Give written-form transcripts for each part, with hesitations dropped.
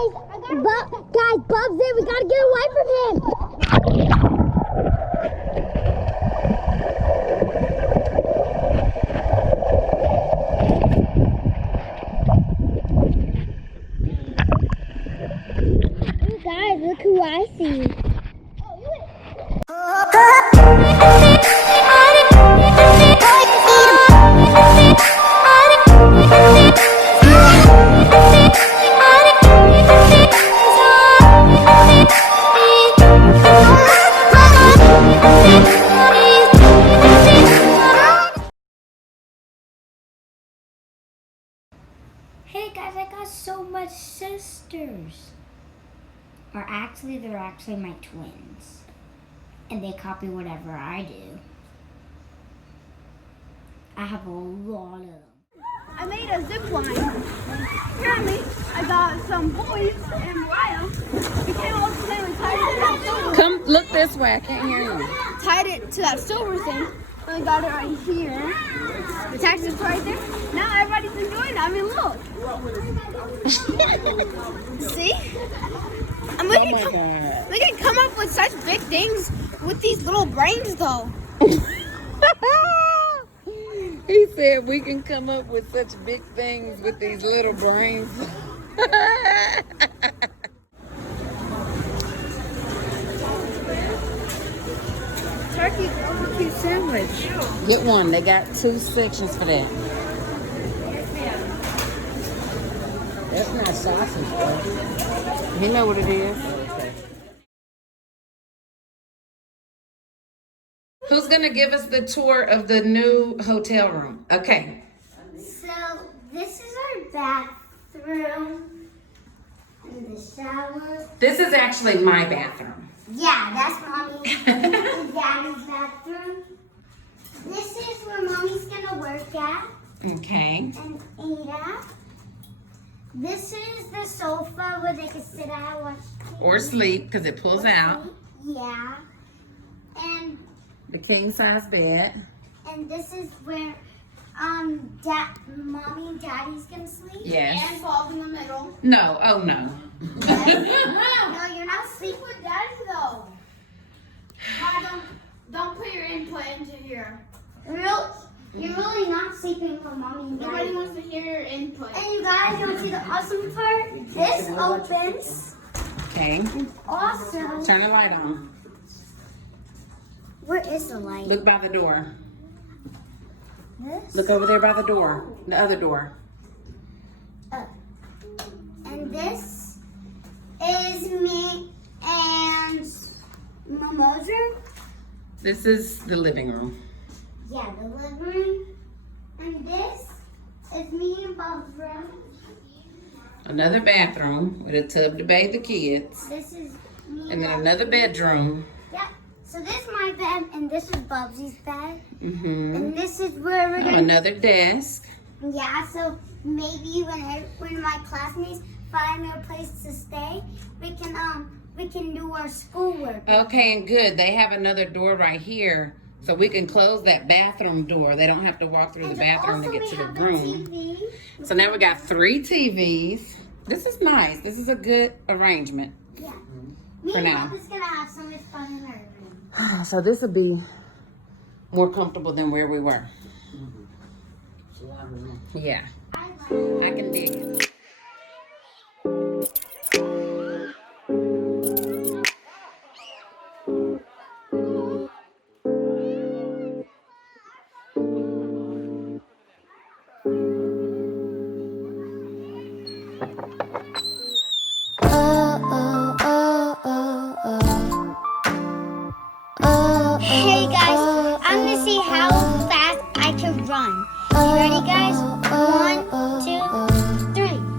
Guys, Bub's there. We gotta get away from him. You guys, look who I see. Hey guys, I got so much sisters. They're actually my twins. And they copy whatever I do. I have a lot of them. I made a zip line. Apparently, I got some boys and Mariah. We came all together and tied it to that silver. Come look this way. I can't hear you. Tied it to that silver thing. And I got it right here. The tax is right there. Now everybody's enjoying it. I mean, look. See? Oh my God. We can come up with such big things with these little brains, though. He said we can come up with such big things with these little brains. Turkey barbecue sandwich. Get one. They got 2 sections for that. That's not sausage, though. You know what it is. Who's going to give us the tour of the new hotel room? Okay. So, this is our bathroom. And the shower. This is actually my bathroom. Yeah, that's Mommy's and Daddy's bathroom. This is where Mommy's gonna work at Okay. and eat at. This is the sofa where they can sit at and watch TV. Or sleep, because it pulls out. Yeah. And The king size bed. this is where Mommy and Daddy's gonna sleep. Yes. And Bob in the middle. No. Oh, no. No, you're not sleeping with Daddy though. Don't put your input into here. You're really not sleeping with Mommy and Daddy. Nobody wants to hear your input. And you guys, you want to see the awesome part? This opens. Okay. Also, Turn the light on. where is the light? Look by the door. This. Look over there by the door. The other door. And this is me and Momo's room. This is the living room. Yeah, the living room. And this is me and Bob's room. Another bathroom with a tub to bathe the kids. This is me And then Bob's another bedroom. Yeah. So this is my bed, and this is Bubsy's bed. Mm-hmm. And this is where we're gonna. Another desk. Yeah. So maybe when my classmates find a place to stay, we can do our schoolwork. Okay, and good. They have another door right here. So we can close that bathroom door. They don't have to walk through the bathroom to get to the room. TV. So now we got 3 TVs. This is nice. This is a good arrangement. Yeah. Me For and now. Bob is gonna have so much fun in our room. So this will be more comfortable than where we were. Yeah, I like I can dig it. Hey guys, I'm gonna see how fast I can run. You ready, guys? 1, 2, 3.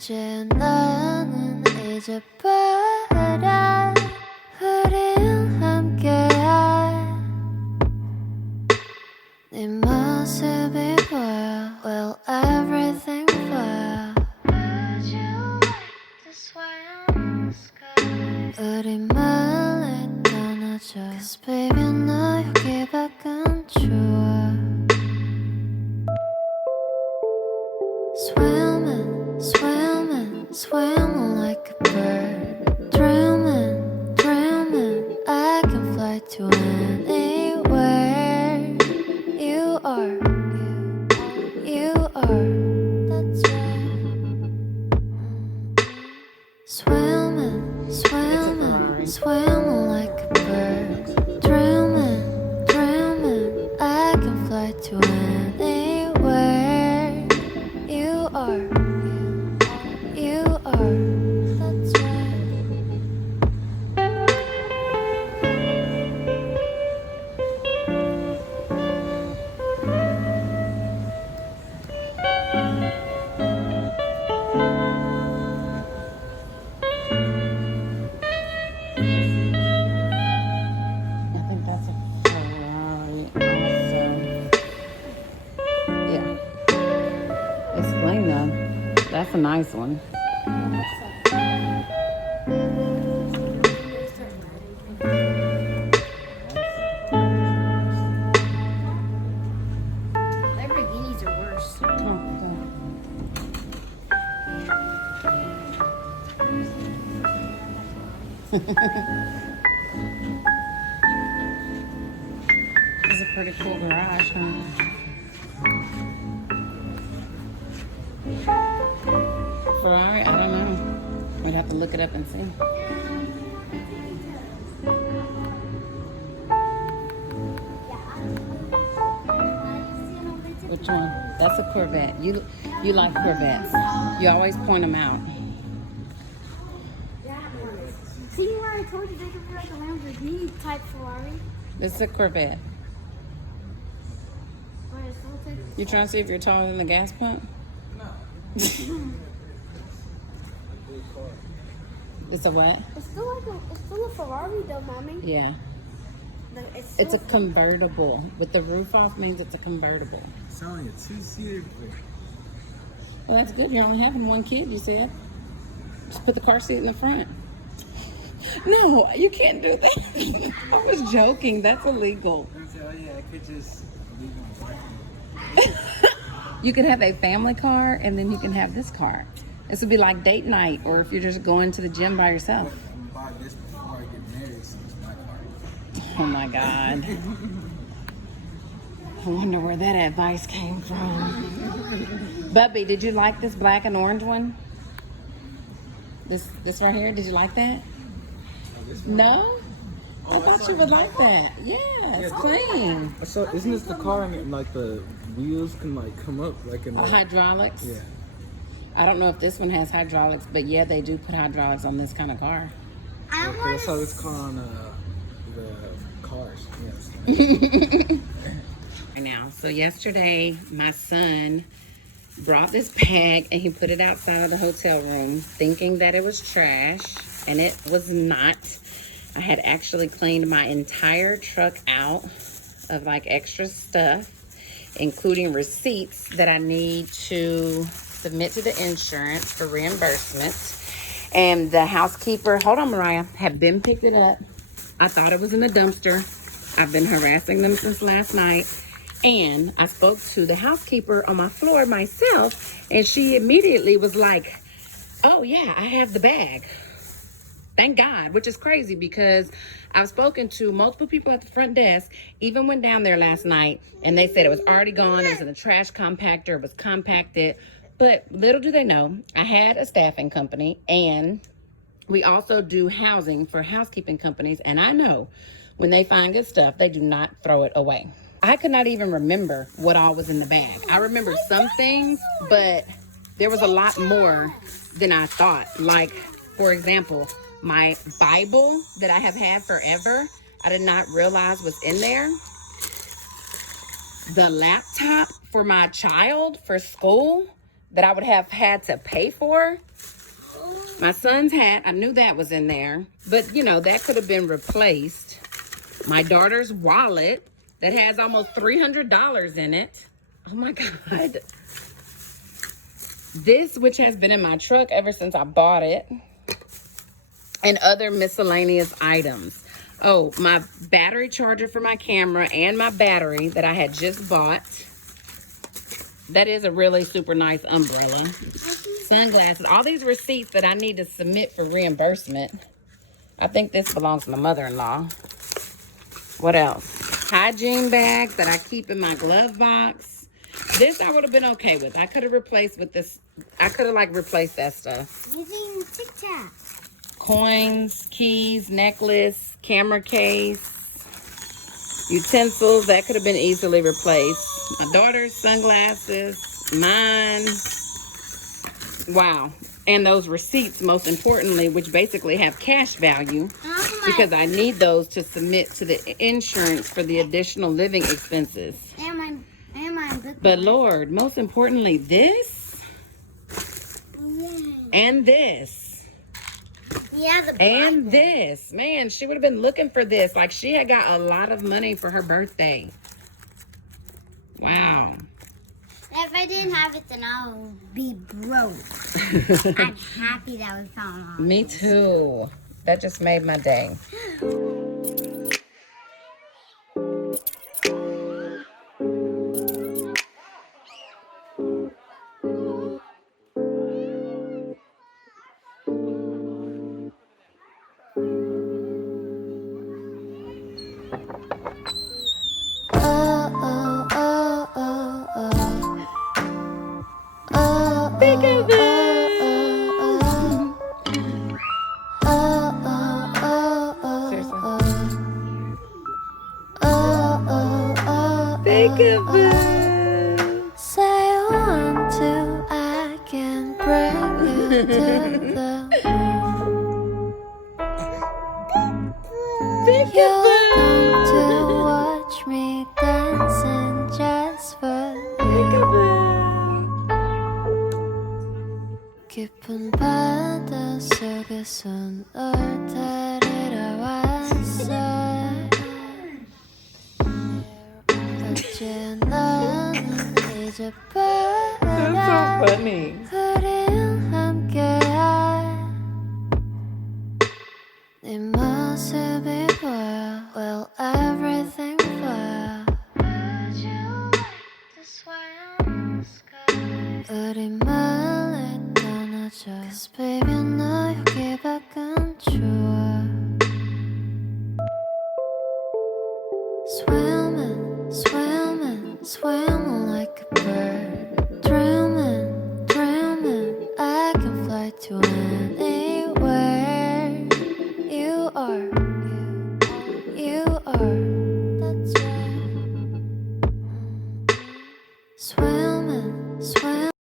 이제 나는 잊어버려 우린 함께야 네 모습이 보여 Will everything 보여 Would you like to swim the sky 우리 멀리 떠나줘 Cause baby 너 여기 밖은 좋아 Swimming, swimming, swimming like a bird Dreaming, dreaming I can fly to anywhere You are, you are That's right Swimming, swimming, swimming like a bird Dreaming, dreaming I can fly to anywhere You are, you are That's I think that's a Ferrari also. Yeah. Explain them. That's a nice one. Lamborghinis are worse. It's a pretty cool garage, huh? Ferrari? I don't know. We'd have to look it up and see. Which one? That's a Corvette. You like Corvettes. You always point them out. See where I told you they could be like a Lamborghini type Ferrari? This is a Corvette. Where it's still taking You trying to see if you're taller than the gas pump? It's a what? It's still like it's still a Ferrari though, mommy. Yeah. It's a convertible. With the roof off means it's a convertible. It's only a two-seater. Well, that's good. You're only having one kid, you said. Just put the car seat in the front. No, you can't do that. I was joking. That's illegal. Oh yeah, I could just leave my wife. You could have a family car, and then you can have this car. This would be like date night, or if you're just going to the gym by yourself. I'm gonna buy this before I get married, so it's my car. Oh my God. I wonder where that advice came from. Bubby, did you like this black and orange one? This right here, did you like that? No? I thought you would like that. Yeah, it's clean. So isn't this the car and like the wheels can like come up like in the Hydraulics? Yeah. I don't know if this one has hydraulics, but yeah, they do put hydraulics on this kind of car. I Okay, I want saw to. this car on the cars. Yes. Right now. So yesterday, my son brought this bag and he put it outside of the hotel room thinking that it was trash, and it was not. I had actually cleaned my entire truck out of like extra stuff, including receipts that I need to submit to the insurance for reimbursement. And the housekeeper, hold on Mariah, had been picked it up. I thought it was in the dumpster. I've been harassing them since last night. And I spoke to the housekeeper on my floor myself, and she immediately was like, oh yeah, I have the bag. Thank God, which is crazy because I've spoken to multiple people at the front desk, even went down there last night, and they said it was already gone. It was in a trash compactor. It was compacted. But little do they know, I had a staffing company, and we also do housing for housekeeping companies. And I know when they find good stuff, they do not throw it away. I could not even remember what all was in the bag. I remember some things, but there was a lot more than I thought. Like, for example, my Bible that I have had forever, I did not realize was in there. The laptop for my child for school, that I would have had to pay for. My son's hat, I knew that was in there. But, you know, that could have been replaced. My daughter's wallet that has almost $300 in it. Oh, my God. This, which has been in my truck ever since I bought it. And other miscellaneous items. Oh, my battery charger for my camera and my battery that I had just bought. That is a really super nice umbrella. Sunglasses. All these receipts that I need to submit for reimbursement. I think this belongs to my mother-in-law. What else? Hygiene bags that I keep in my glove box. This I would have been okay with. I could have replaced with this. I could have like replaced that stuff. Using Tic Tac. Coins, keys, necklace, camera case, utensils. That could have been easily replaced. My daughter's sunglasses, mine. Wow. And those receipts, most importantly, which basically have cash value, because I need those to submit to the insurance for the additional living expenses. And my book. But Lord, most importantly, this and this. Yeah, the And Bible. this. Man, she would have been looking for this. Like, she had got a lot of money for her birthday. Wow. If I didn't have it, then I would be broke. I'm happy that we found all Me this. too. That just made my day. Say you want to, I can bring you to the moon. You'll come to watch me dancing just for you. 깊은 바다 속에선 널 데리러 왔어. 어제 나는 잊어버려. Funny. 우린 함께할 네 모습이 보여. Well, everything 보여. Would you like to swim in the sky? 우리 멀리 떠나자. 'Cause baby 너 여기밖에